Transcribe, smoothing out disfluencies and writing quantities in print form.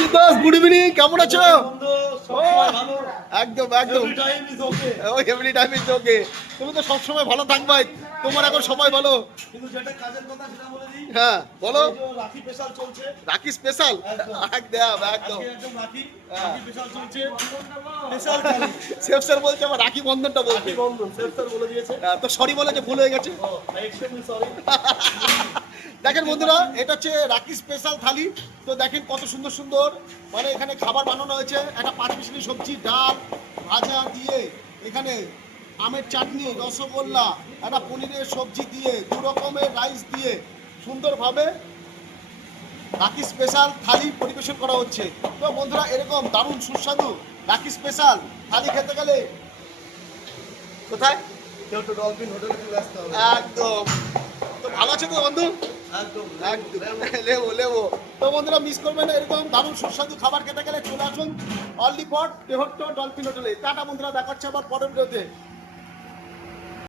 রঞ্জিত Das, good evening, কেমন আছো? একদম একদম, ওই এভরি টাইম ইজ ওকে। তুমি তো সবসময় ভালো থাকবে, তোমার এখন সময় ভালো। কিন্তু যেটা কাজের কথা সেটা বলে দিই। হ্যাঁ বলো। এই যে রাখি স্পেশাল চলছে। রাখি স্পেশাল, একদম। একদম একদম। আজকে একদম রাখি হ্যাঁ। স্পেশাল চলছে। স্পেশাল চালু। শেফ স্যার বলছে আমার রাখি বন্ধনটা বলতে। রাখি বন্ধন সেফ স্যার বলে দিয়েছে। তো সরি বলে যে ভুল হয়ে গেছে। ও এক্সট্রিমলি সরি। দেখেন বন্ধুরা, এটা হচ্ছে রাখি স্পেশাল থালি। তো দেখেন কত সুন্দর সুন্দর মানে এখানে খাবার বানানো হয়েছে। একটা পাঁচ মিশালি সবজি, ডাল, ভাজা দিয়ে, এখানে আমের চাটনি, রসগোল্লা, একটা পনিরের সবজি দিয়ে, দু রকমের রাইস দিয়ে সুন্দরভাবে রাখি স্পেশাল থালি পরিবেশন করা হচ্ছে। তো বন্ধুরা, এরকম দারুণ সুস্বাদু রাখি স্পেশাল থালি খেতে গেলে কোথায়? কেউ তো ডলফিন হোটেলে চলে আসতে হবে। একদম। তো ভালো আছে তো বন্ধু? একদম একদম লেবো লেবো। তো বন্ধুরা, মিস করবেন না, এরকম দারুণ সুস্বাদু খাবার খেতে গেলে চলে আসুন অনলি ফর তেহট্ট ডলফিন হোটেলে। টাটা বন্ধুরা, দেখাচ্ছে আবার পরের ভিডিওতে।